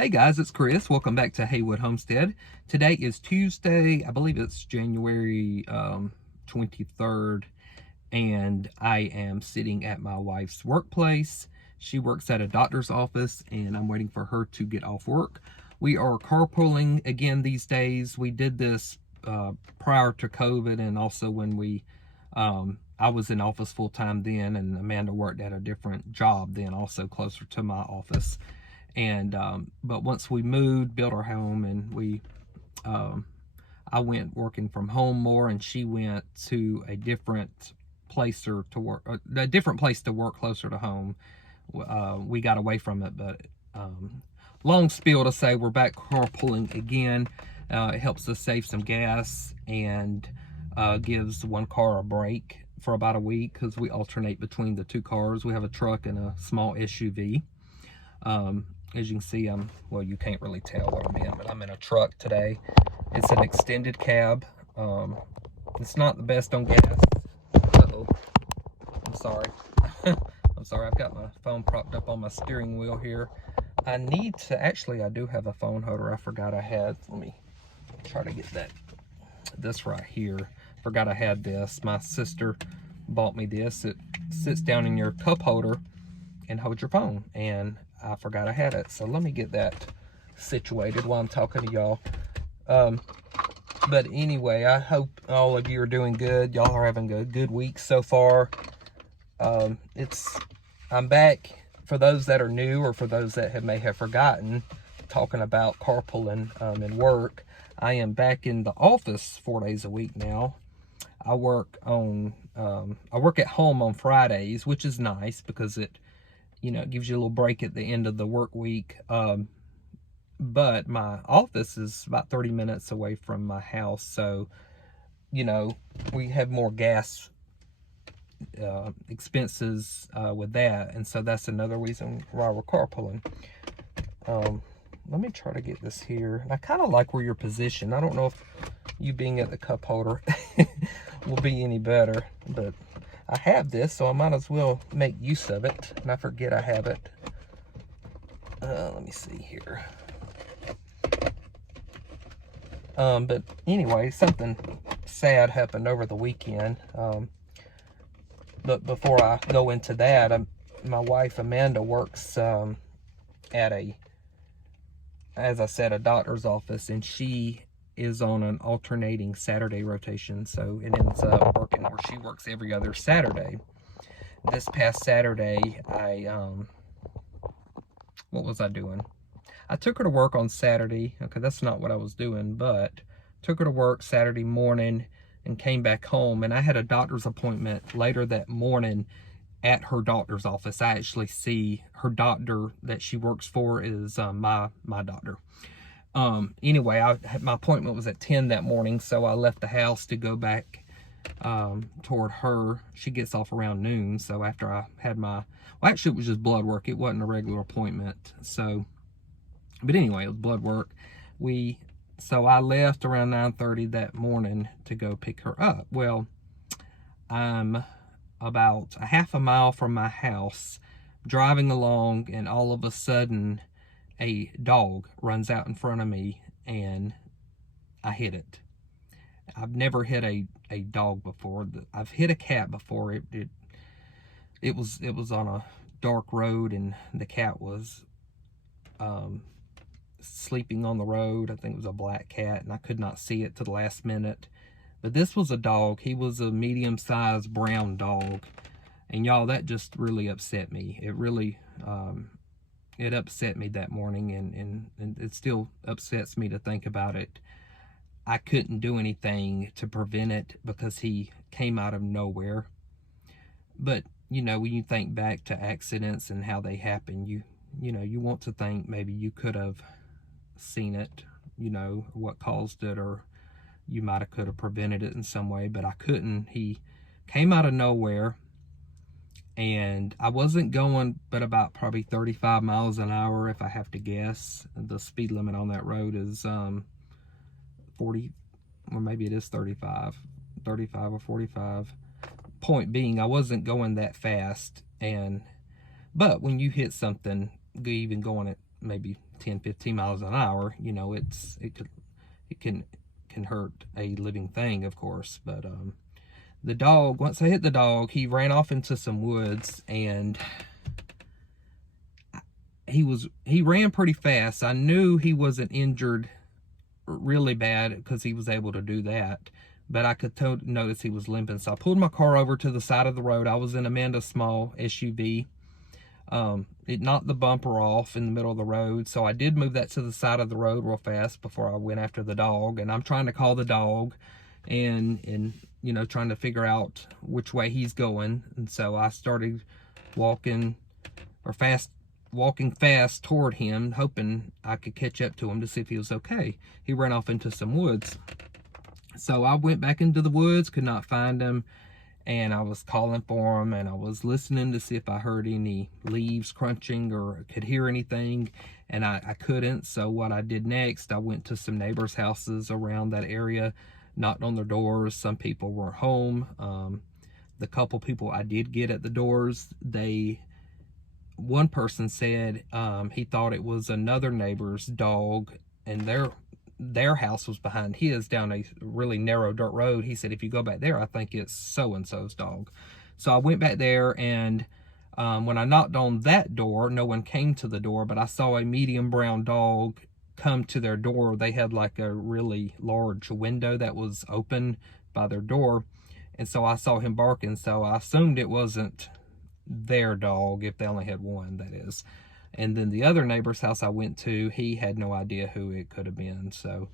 Hey guys, it's Chris. Welcome back to Haywood Homestead. Today is Tuesday. I believe it's January 23rd, and I am sitting at my wife's workplace. She works at a doctor's office, and I'm waiting for her to get off work. We are carpooling again these days. We did this prior to COVID, and also when I was in office full-time then, and Amanda worked at a different job then, also closer to my office. And but once we moved, built our home, and I went working from home more, and she went to a different place to work, a different place to work closer to home. We got away from it, but long spiel to say we're back carpooling again. It helps us save some gas and gives one car a break for about a week because we alternate between the two cars. We have a truck and a small SUV. As you can see, well, you can't really tell what I'm in, but I'm in a truck today. It's an extended cab. It's not the best on gas. Uh-oh. I'm sorry. I'm sorry, I've got my phone propped up on my steering wheel here. I need to, actually, I do have a phone holder I forgot I had. Let me try to get this right here. Forgot I had this. My sister bought me this. It sits down in your cup holder and holds your phone, and I forgot I had it. So let me get that situated while I'm talking to y'all. But anyway, I hope all of you are doing good. Y'all are having a good week so far. I'm back. For those that are new, or for those that may have forgotten, talking about carpooling and work, I am back in the office 4 days a week now. I work at home on Fridays, which is nice because it gives you a little break at the end of the work week. But my office is about 30 minutes away from my house, so we have more gas expenses with that, and so that's another reason why we're carpooling. Let me try to get this here. I kind of like where you're positioned. I don't know if you being at the cup holder will be any better, but I have this, so I might as well make use of it, and I forget I have it. Let me see here. But anyway, something sad happened over the weekend. But before I go into that, my wife Amanda works at as I said, a doctor's office, and she is on an alternating Saturday rotation, so it ends up working where she works every other Saturday. This past Saturday, what was I doing? I took her to work on Saturday. Okay, that's not what I was doing, but took her to work Saturday morning and came back home, and I had a doctor's appointment later that morning at her doctor's office. I actually see her doctor that she works for is my doctor. Anyway, my appointment was at 10 that morning, so I left the house to go back toward her. She gets off around noon, so after I had actually it was just blood work. It wasn't a regular appointment, so, but anyway, it was blood work. So I left around 9:30 that morning to go pick her up. Well, I'm about a half a mile from my house, driving along, and all of a sudden a dog runs out in front of me, and I hit it. I've never hit a dog before. I've hit a cat before. It was on a dark road, and the cat was sleeping on the road. I think it was a black cat, and I could not see it to the last minute. But this was a dog. He was a medium-sized brown dog. And y'all, that just really upset me. It really, it upset me that morning, and it still upsets me to think about it. I couldn't do anything to prevent it because he came out of nowhere. But, when you think back to accidents and how they happen, you want to think maybe you could have seen it, what caused it, or you could have prevented it in some way, but I couldn't. He came out of nowhere, and I wasn't going but about probably 35 miles an hour, if I have to guess. The speed limit on that road is 40, or maybe it is 35 or 45. Point being, I wasn't going that fast, but when you hit something, even going at maybe 10-15 miles an hour, you know, it can hurt a living thing, of course. But the dog, once I hit the dog, he ran off into some woods, and he ran pretty fast. I knew he wasn't injured really bad because he was able to do that, but I could notice he was limping. So I pulled my car over to the side of the road. I was in Amanda's small SUV. It knocked the bumper off in the middle of the road, so I did move that to the side of the road real fast before I went after the dog. And I'm trying to call the dog, and you know, trying to figure out which way he's going. And so I started walking fast toward him, hoping I could catch up to him to see if he was okay. He ran off into some woods. So I went back into the woods, could not find him, and I was calling for him, and I was listening to see if I heard any leaves crunching or could hear anything, and I couldn't. So what I did next, I went to some neighbors' houses around that area, knocked on their doors. Some people weren't home. The couple people I did get at the doors, one person said he thought it was another neighbor's dog, and their house was behind his down a really narrow dirt road. He said, if you go back there, I think it's so-and-so's dog. So I went back there, and when I knocked on that door, no one came to the door, but I saw a medium brown dog come to their door. They had like a really large window that was open by their door, and so I saw him barking. So I assumed it wasn't their dog, if they only had one, that is. And then the other neighbor's house I went to, he had no idea who it could have been. So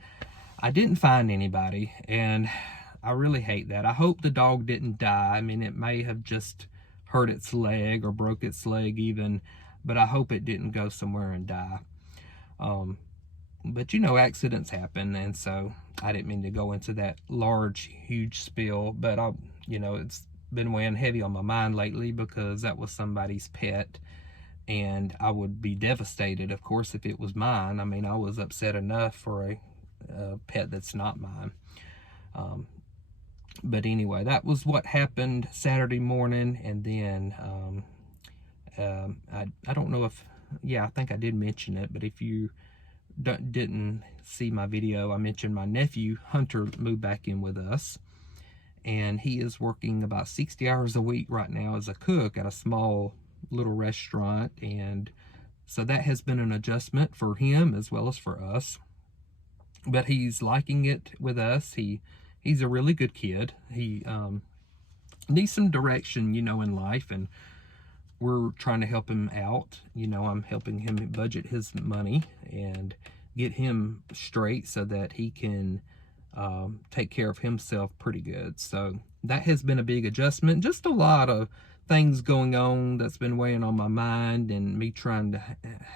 I didn't find anybody, and I really hate that. I hope the dog didn't die. I mean, it may have just hurt its leg or broke its leg even, but I hope it didn't go somewhere and die. But you know, accidents happen, and so I didn't mean to go into that huge spill, but you know, it's been weighing heavy on my mind lately because that was somebody's pet, and I would be devastated, of course, if it was mine. I mean, I was upset enough for a pet that's not mine. But anyway, that was what happened Saturday morning. And then I don't know if, yeah, I think I did mention it, but if you didn't see my video, I mentioned my nephew Hunter moved back in with us, and he is working about 60 hours a week right now as a cook at a small little restaurant. And so that has been an adjustment for him as well as for us, but he's liking it with us. He's a really good kid. He needs some direction, you know, in life, and we're trying to help him out. You know, I'm helping him budget his money and get him straight so that he can take care of himself pretty good. So that has been a big adjustment. Just a lot of things going on that's been weighing on my mind, and me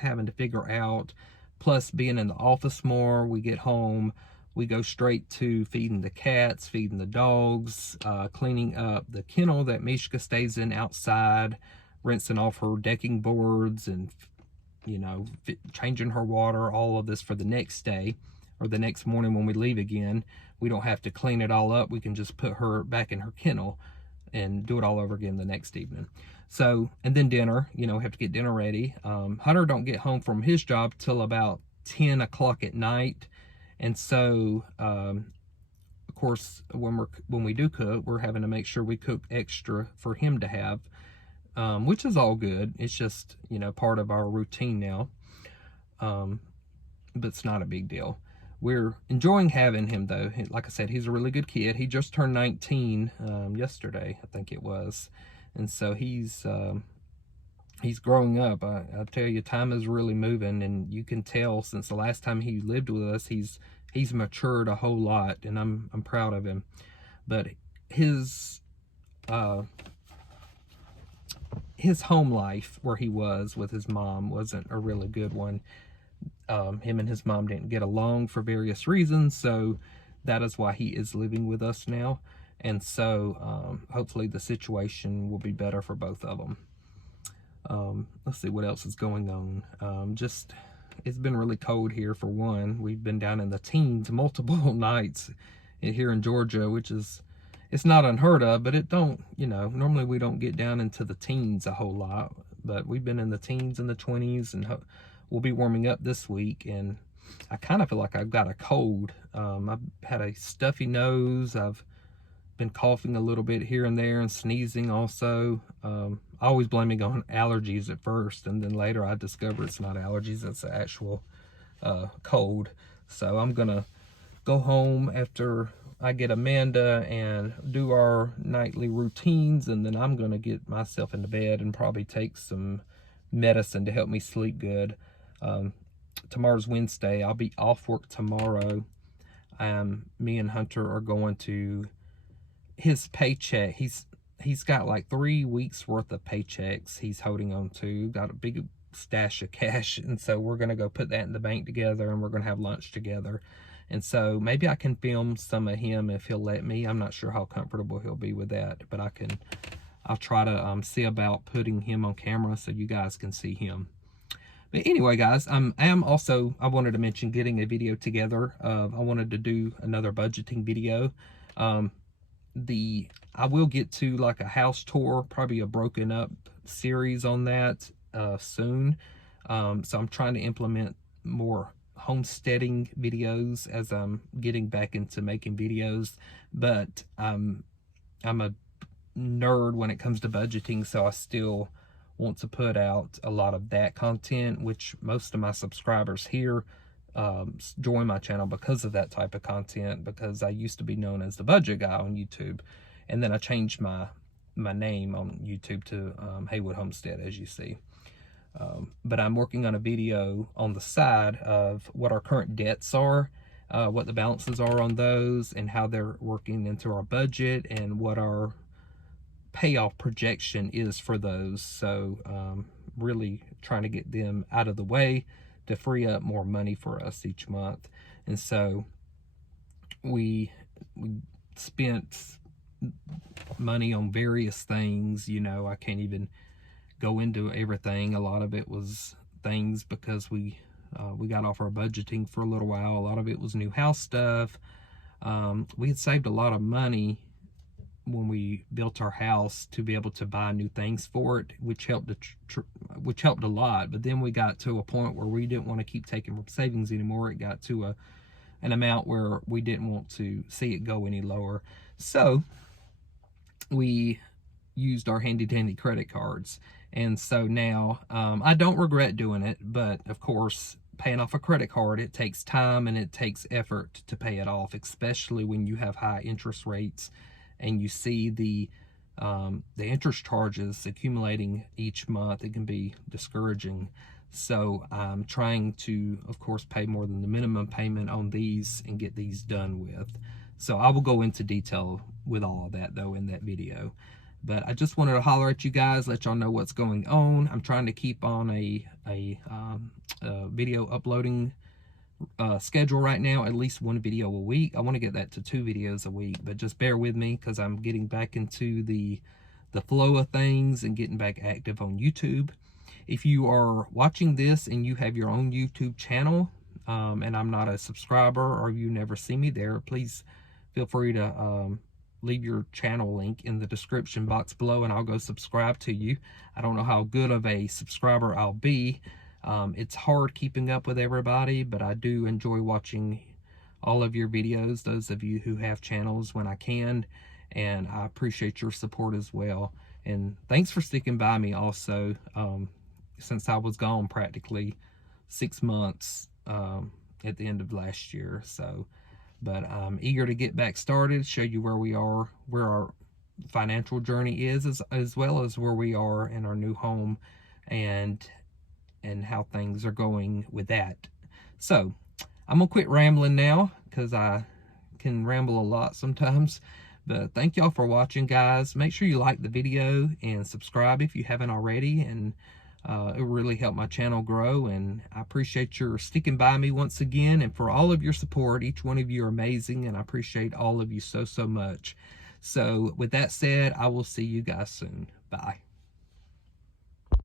having to figure out, plus being in the office more. We get home, we go straight to feeding the cats, feeding the dogs, cleaning up the kennel that Mishka stays in outside, rinsing off her decking boards, and you know, changing her water, all of this for the next day or the next morning when we leave again. We don't have to clean it all up. We can just put her back in her kennel and do it all over again the next evening. So, and then dinner, you know, have to get dinner ready. Hunter don't get home from his job till about 10 o'clock at night. And so, of course, when we do cook, we're having to make sure we cook extra for him to have, which is all good. It's just, you know, part of our routine now. But it's not a big deal. We're enjoying having him, though. Like I said, he's a really good kid. He just turned 19 yesterday, I think it was. And so he's growing up. I tell you, time is really moving, and you can tell since the last time he lived with us, he's matured a whole lot, and I'm proud of him. But his home life where he was with his mom wasn't a really good one. Him and his mom didn't get along for various reasons, so that is why he is living with us now. And so hopefully the situation will be better for both of them. Let's see what else is going on. Just, it's been really cold here for one. We've been down in the teens multiple nights here in Georgia, which is, it's not unheard of, but it don't, you know, normally we don't get down into the teens a whole lot, but we've been in the teens and the 20s, and will be warming up this week, and I kind of feel like I've got a cold. I've had a stuffy nose. I've been coughing a little bit here and there and sneezing also. Always blaming on allergies at first, and then later I discover it's not allergies, it's an actual cold. So I'm gonna go home after I get Amanda and do our nightly routines, and then I'm gonna get myself into bed and probably take some medicine to help me sleep good. Tomorrow's Wednesday. I'll be off work tomorrow. Me and Hunter are going to his paycheck. He's got like 3 weeks worth of paychecks he's holding on to. Got a big stash of cash, and so we're gonna go put that in the bank together, and we're gonna have lunch together. And so maybe I can film some of him if he'll let me. I'm not sure how comfortable he'll be with that, but I'll try to see about putting him on camera so you guys can see him. But anyway, guys, I wanted to mention getting a video together. I wanted to do another budgeting video. I will get to like a house tour, probably a broken up series on that soon. So I'm trying to implement more homesteading videos as I'm getting back into making videos. But I'm a nerd when it comes to budgeting, so I still want to put out a lot of that content, which most of my subscribers here join my channel because of that type of content, because I used to be known as the budget guy on YouTube, and then I changed my name on YouTube to Haywood Homestead, as you see. But I'm working on a video on the side of what our current debts are, what the balances are on those, and how they're working into our budget, and what our payoff projection is for those. So really trying to get them out of the way to free up more money for us each month. And so we spent money on various things. You know, I can't even go into everything. A lot of it was things because we got off our budgeting for a little while. A lot of it was new house stuff. We had saved a lot of money when we built our house to be able to buy new things for it, which helped a lot. But then we got to a point where we didn't want to keep taking from savings anymore. It got to an amount where we didn't want to see it go any lower. So we used our handy dandy credit cards. And so now I don't regret doing it, but of course, paying off a credit card, it takes time and it takes effort to pay it off, especially when you have high interest rates and you see the interest charges accumulating each month. It can be discouraging. So I'm trying to, of course, pay more than the minimum payment on these and get these done with. So I will go into detail with all of that, though, in that video. But I just wanted to holler at you guys, let y'all know what's going on. I'm trying to keep on a video uploading schedule right now, at least 1 video a week. I want to get that to 2 videos a week, but just bear with me because I'm getting back into the flow of things and getting back active on YouTube. If you are watching this and you have your own YouTube channel and I'm not a subscriber, or you never see me there, please feel free to leave your channel link in the description box below and I'll go subscribe to you. I don't know how good of a subscriber I'll be. It's hard keeping up with everybody, but I do enjoy watching all of your videos, those of you who have channels, when I can, and I appreciate your support as well. And thanks for sticking by me also, since I was gone practically 6 months at the end of last year. So, but I'm eager to get back started, show you where we are, where our financial journey is, as well as where we are in our new home, and how things are going with that. So I'm gonna quit rambling now because I can ramble a lot sometimes. But thank y'all for watching, guys. Make sure you like the video and subscribe if you haven't already, and it really helped my channel grow. And I appreciate your sticking by me once again, and for all of your support. Each one of you are amazing, and I appreciate all of you so much. So with that said, I will see you guys soon. Bye.